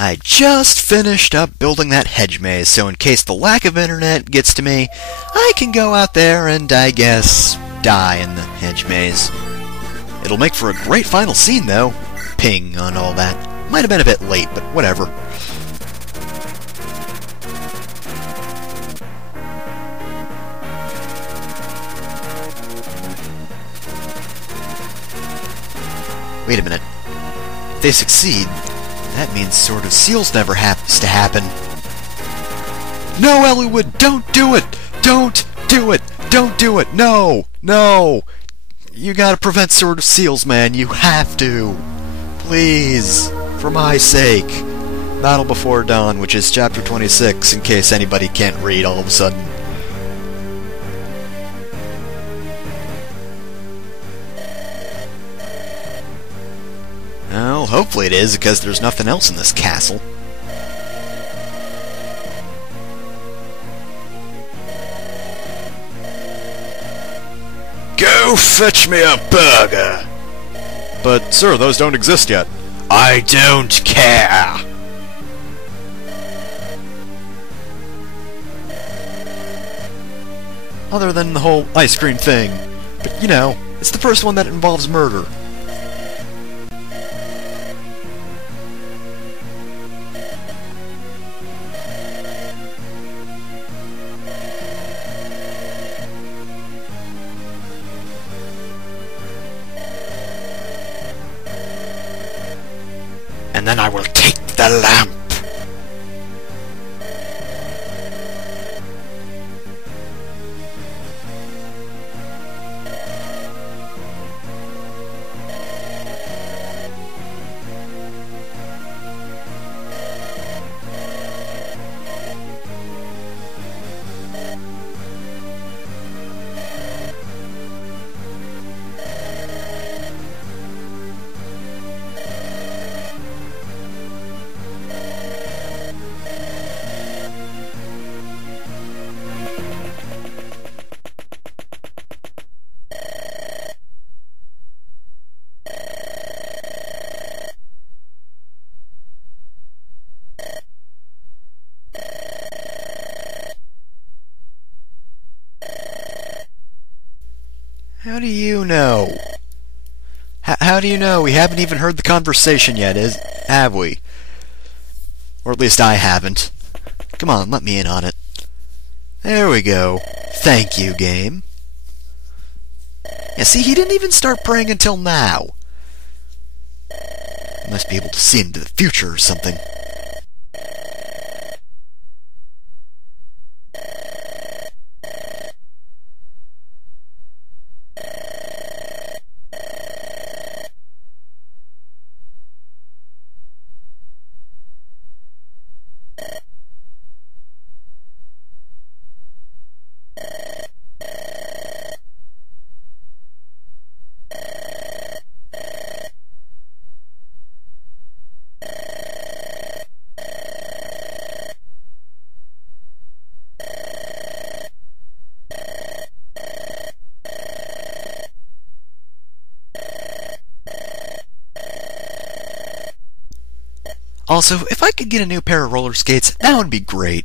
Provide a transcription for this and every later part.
I just finished up building that hedge maze, so in case the lack of internet gets to me, I can go out there and, I guess, die in the hedge maze. It'll make for a great final scene, though. Ping on all that. Might have been a bit late, but whatever. Wait a minute. If they succeed, that means Sword of Seals never happens to happen. No, Eliwood! Don't do it! Don't do it! Don't do it! No! No! You gotta prevent Sword of Seals, man. You have to. Please. For my sake. Battle Before Dawn, which is chapter 26, in case anybody can't read all of a sudden. Well, hopefully it is, because there's nothing else in this castle. Go fetch me a burger! But, sir, those don't exist yet. I don't care! Other than the whole ice cream thing. But, you know, it's the first one that involves murder. And then I will take the lamp. How do you know? How do you know? We haven't even heard the conversation yet, have we? Or at least I haven't. Come on, let me in on it. There we go. Thank you, game. Yeah, see, he didn't even start praying until now. He must be able to see into the future or something. Also, if I could get a new pair of roller skates, that would be great.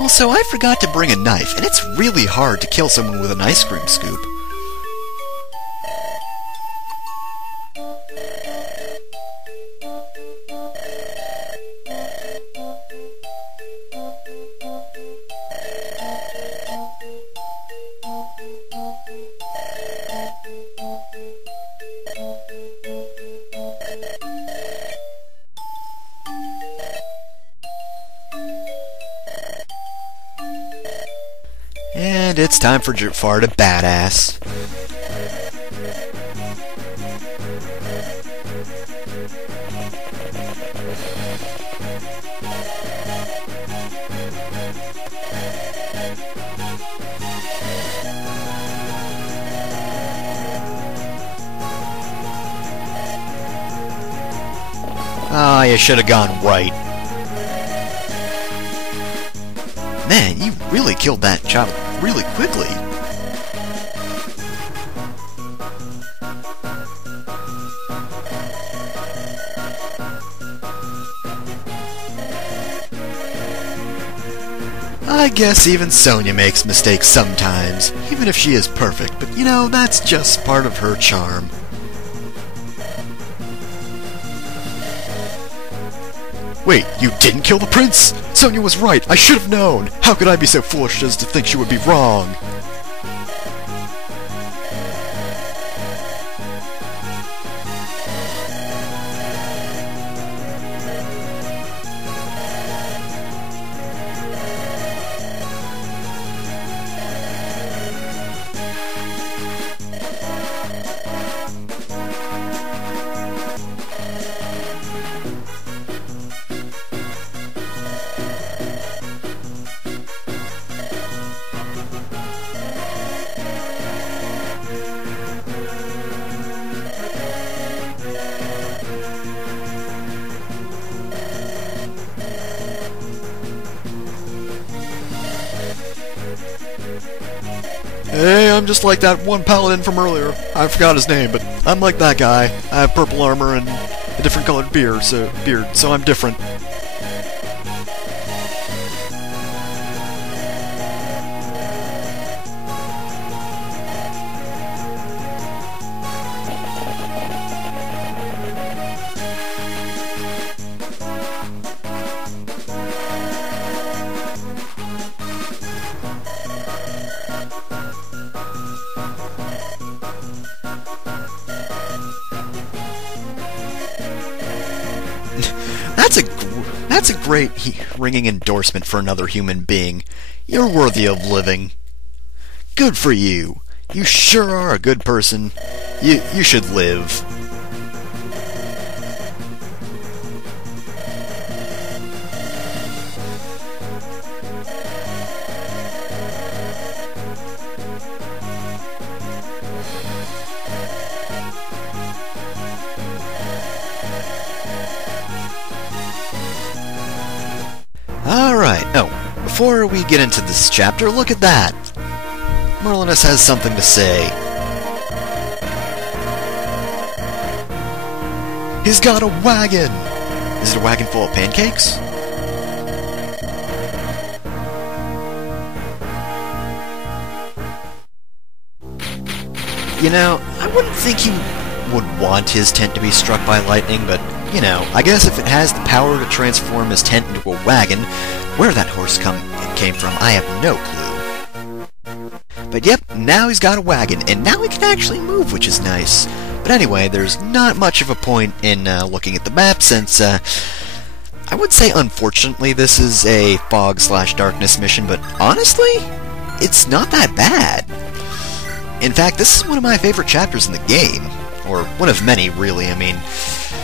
Also, I forgot to bring a knife, and it's really hard to kill someone with an ice cream scoop. it's time for Jafar to badass. Ah, you should have gone right. Man, you really killed that child really quickly. I guess even Sonya makes mistakes sometimes, even if she is perfect, but you know, that's just part of her charm. Wait, you didn't kill the prince? Sonya was right, I should have known! How could I be so foolish as to think she would be wrong? Hey, I'm just like that one paladin from earlier. I forgot his name, but I'm like that guy. I have purple armor and a different colored beard, so I'm different. That's a great ringing endorsement for another human being. You're worthy of living. Good for you. You sure are a good person. You should live. Alright, before we get into this chapter, look at that! Merlinus has something to say. He's got a wagon! Is it a wagon full of pancakes? You know, I wouldn't think he would want his tent to be struck by lightning, but, you know, I guess if it has the power to transform his tent into a wagon, where that horse came from, I have no clue. But yep, now he's got a wagon, and now he can actually move, which is nice. But anyway, there's not much of a point in looking at the map, since, I would say unfortunately this is a fog/darkness mission, but honestly, it's not that bad. In fact, this is one of my favorite chapters in the game. Or one of many, really. I mean,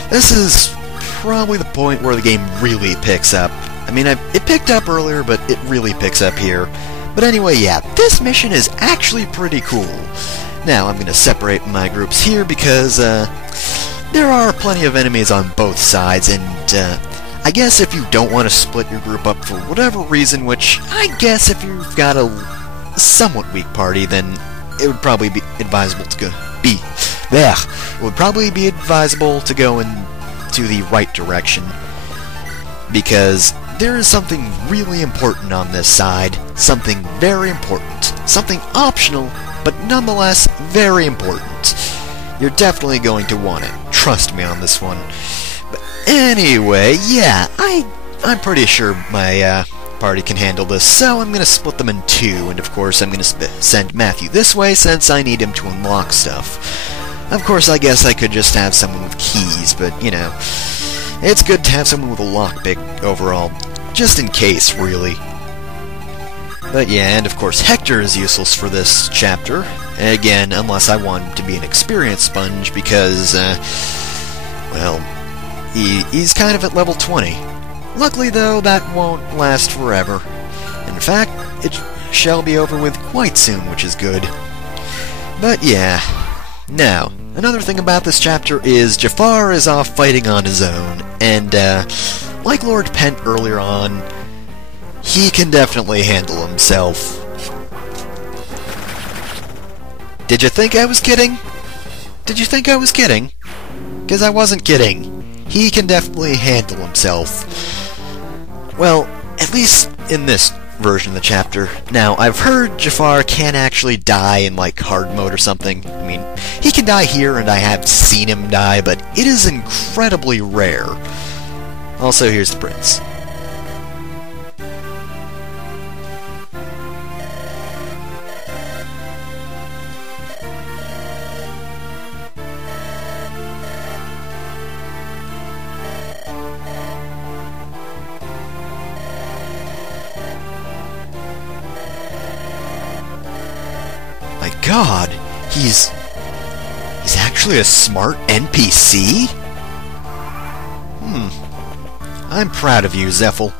this is probably the point where the game really picks up. I mean, it picked up earlier, but it really picks up here. But anyway, yeah, this mission is actually pretty cool. Now, I'm going to separate my groups here because there are plenty of enemies on both sides, and I guess if you don't want to split your group up for whatever reason, which I guess if you've got a somewhat weak party, then it would probably be advisable to go It would probably be advisable to go into the right direction, because there is something really important on this side, something very important, something optional, but nonetheless very important. You're definitely going to want it, trust me on this one. But anyway, yeah, I'm pretty sure my party can handle this, so I'm going to split them in two, and of course I'm going to send Matthew this way since I need him to unlock stuff. Of course, I guess I could just have someone with keys, but, you know, it's good to have someone with a lockpick overall, just in case, really. But yeah, and of course Hector is useless for this chapter. Again, unless I want him to be an experience sponge because, well, he's kind of at level 20. Luckily though, that won't last forever. In fact, it shall be over with quite soon, which is good. But yeah. Now, another thing about this chapter is Jafar is off fighting on his own, and like Lord Pent earlier on, he can definitely handle himself. Did you think I was kidding? Did you think I was kidding? Because I wasn't kidding. He can definitely handle himself. Well, at least in this version of the chapter. Now, I've heard Jafar can actually die in, like, hard mode or something. I mean, he can die here, and I have seen him die, but it is incredibly rare. Also, here's the prince. My God, he's actually a smart NPC? I'm proud of you, Zephiel.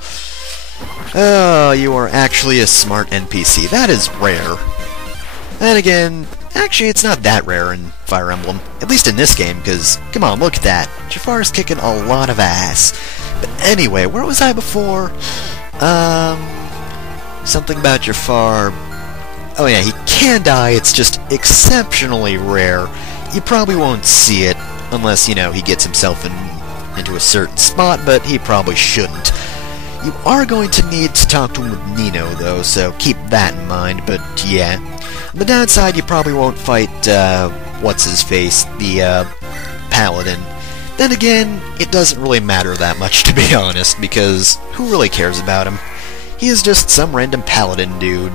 Oh, you are actually a smart NPC. That is rare. And again, actually it's not that rare in Fire Emblem. At least in this game, because, come on, look at that. Jafar's kicking a lot of ass. But anyway, where was I before? Something about Jafar. Oh yeah, he can die, it's just exceptionally rare. You probably won't see it, unless, you know, he gets himself into a certain spot, but he probably shouldn't. You are going to need to talk to him with Nino, though, so keep that in mind, but yeah. On the downside, you probably won't fight, what's-his-face, the, Paladin. Then again, it doesn't really matter that much, to be honest, because who really cares about him? He is just some random Paladin dude.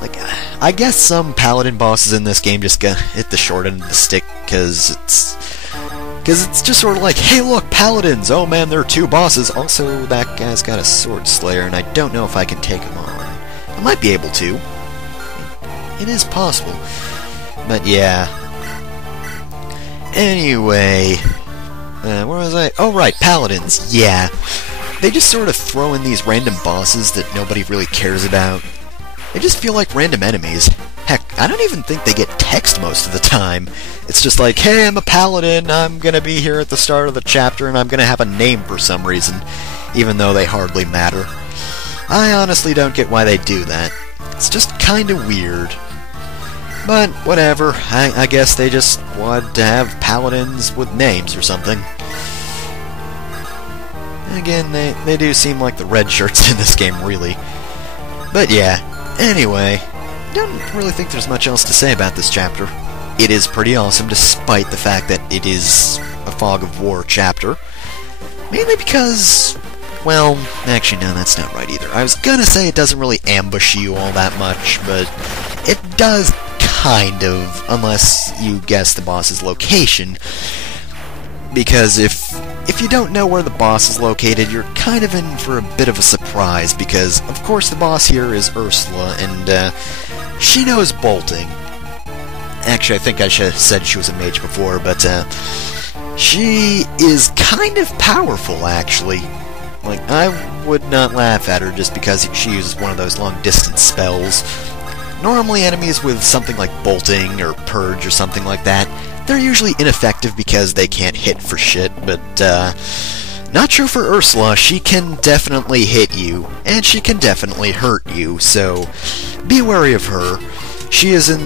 Like, I guess some Paladin bosses in this game just hit the short end of the stick, because it's just sort of like, hey look, Paladins! Oh man, there are two bosses. Also, that guy's got a Sword Slayer, and I don't know if I can take him on. I might be able to. It is possible. But yeah. Anyway, where was I? Oh right, Paladins, yeah. They just sort of throw in these random bosses that nobody really cares about. They just feel like random enemies. Heck, I don't even think they get text most of the time. It's just like, hey, I'm a paladin, I'm gonna be here at the start of the chapter, and I'm gonna have a name for some reason, even though they hardly matter. I honestly don't get why they do that. It's just kinda weird. But, whatever, I guess they just wanted to have paladins with names or something. Again, they do seem like the red shirts in this game, really. But yeah. Anyway, I don't really think there's much else to say about this chapter. It is pretty awesome despite the fact that it is a Fog of War chapter. Mainly because, well, actually no, that's not right either. I was gonna say it doesn't really ambush you all that much, but it does kind of, unless you guess the boss's location. Because if you don't know where the boss is located, you're kind of in for a bit of a surprise, because, of course, the boss here is Ursula, and, she knows bolting. Actually, I think I should have said she was a mage before, but, she is kind of powerful, actually. Like, I would not laugh at her just because she uses one of those long-distance spells. Normally, enemies with something like bolting or purge or something like that, they're usually ineffective because they can't hit for shit, but, not true for Ursula. She can definitely hit you, and she can definitely hurt you, so be wary of her. She is in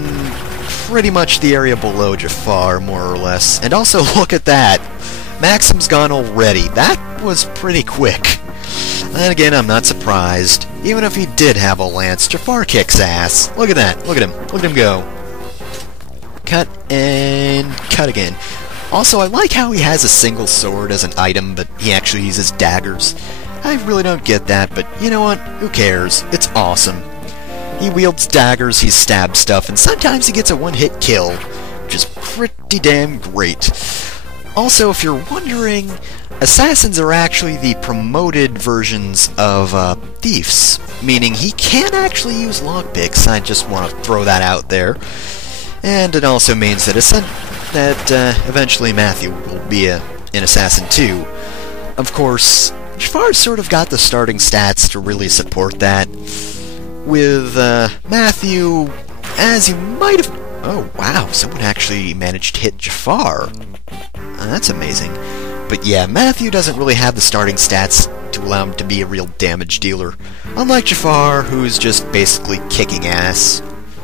pretty much the area below Jafar, more or less. And also, look at that! Maxim's gone already. That was pretty quick. And again, I'm not surprised. Even if he did have a lance, Jafar kicks ass. Look at that. Look at him. Look at him go. Cut and cut again. Also, I like how he has a single sword as an item, but he actually uses daggers. I really don't get that, but you know what? Who cares? It's awesome. He wields daggers, he stabs stuff, and sometimes he gets a one-hit kill, which is pretty damn great. Also, if you're wondering, assassins are actually the promoted versions of thieves, meaning he can actually use lockpicks. I just want to throw that out there. And it also means that eventually Matthew will be an assassin too. Of course, Jafar's sort of got the starting stats to really support that. With Matthew, as you might have... Oh, wow, someone actually managed to hit Jafar. That's amazing. But yeah, Matthew doesn't really have the starting stats to allow him to be a real damage dealer. Unlike Jafar, who's just basically kicking ass.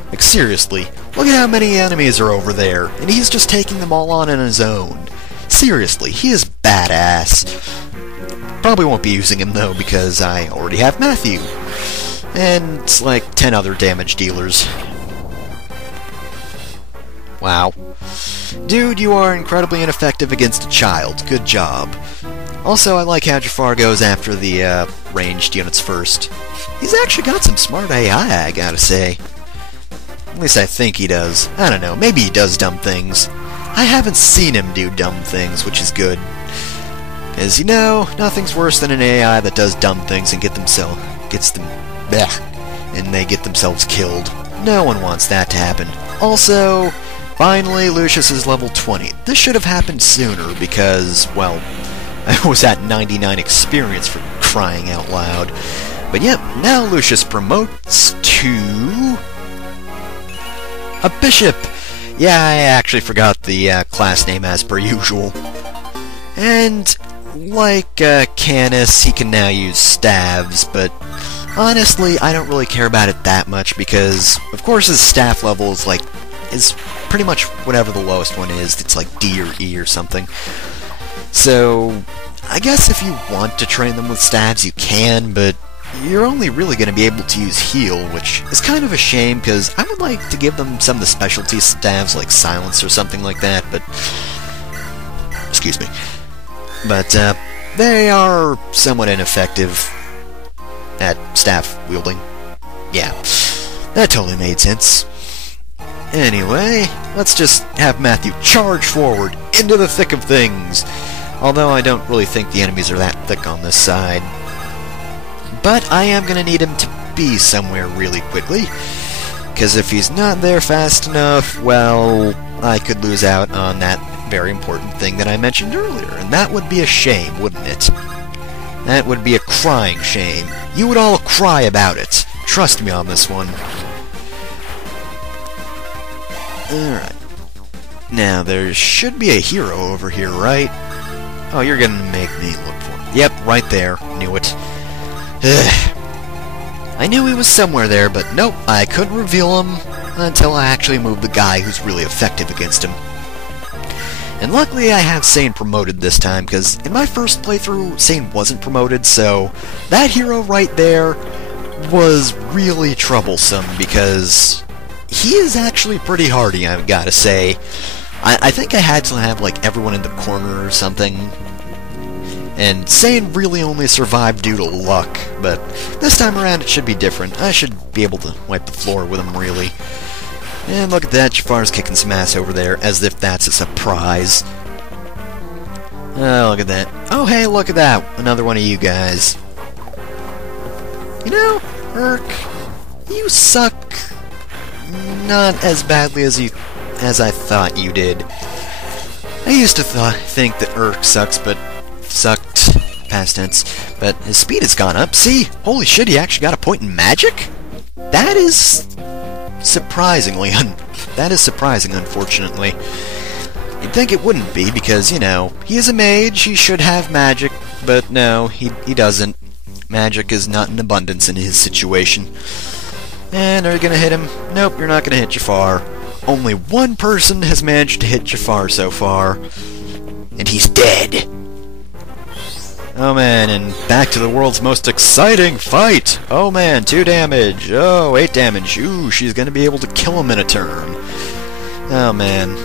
Like, seriously, look at how many enemies are over there, and he's just taking them all on his own. Seriously, he is badass. Probably won't be using him, though, because I already have Matthew. And it's like 10 other damage dealers. Wow. Dude, you are incredibly ineffective against a child. Good job. Also, I like how Jafar goes after the ranged units first. He's actually got some smart AI, I gotta say. At least I think he does. I don't know, maybe he does dumb things. I haven't seen him do dumb things, which is good. Because, you know, nothing's worse than an AI that does dumb things and and they get themselves killed. No one wants that to happen. Also, finally, Lucius is level 20. This should have happened sooner because, well, I was at 99 experience for crying out loud. But yep, now Lucius promotes to... a bishop! Yeah, I actually forgot the class name as per usual. And, like Canis, he can now use staves, but honestly, I don't really care about it that much because, of course, his staff level is pretty much whatever the lowest one is. It's like D or E or something. So, I guess if you want to train them with staves, you can, but you're only really going to be able to use heal, which is kind of a shame, because I would like to give them some of the specialty staves, like silence or something like that, but... excuse me. But, they are somewhat ineffective at staff wielding. Yeah, that totally made sense. Anyway, let's just have Matthew charge forward into the thick of things. Although I don't really think the enemies are that thick on this side. But I am going to need him to be somewhere really quickly. Because if he's not there fast enough, well, I could lose out on that very important thing that I mentioned earlier. And that would be a shame, wouldn't it? That would be a crying shame. You would all cry about it. Trust me on this one. Alright. Now, there should be a hero over here, right? Oh, you're gonna make me look for him. Yep, right there. Knew it. I knew he was somewhere there, but nope, I couldn't reveal him until I actually moved the guy who's really effective against him. And luckily I have Sane promoted this time, because in my first playthrough, Sane wasn't promoted, so that hero right there was really troublesome, because he is actually pretty hardy, I've gotta say. I think I had to have, like, everyone in the corner or something. And Sane really only survived due to luck, but this time around it should be different. I should be able to wipe the floor with him, really. And look at that, Jafar's kicking some ass over there, as if that's a surprise. Oh, look at that. Oh, hey, look at that. Another one of you guys. You know, Urk, you suck not as badly as I thought you did. I used to think that Urk sucked, past tense, but his speed has gone up. See? Holy shit, he actually got a point in magic? That is surprising, unfortunately. You'd think it wouldn't be, because, you know, he is a mage, he should have magic, but no, he doesn't. Magic is not in abundance in his situation. And are you gonna hit him? Nope, you're not gonna hit Jafar. Only one person has managed to hit Jafar so far, and he's dead. Oh man, and back to the world's most exciting fight! Oh man, 2 damage. Oh, 8 damage. Ooh, she's gonna be able to kill him in a turn. Oh man.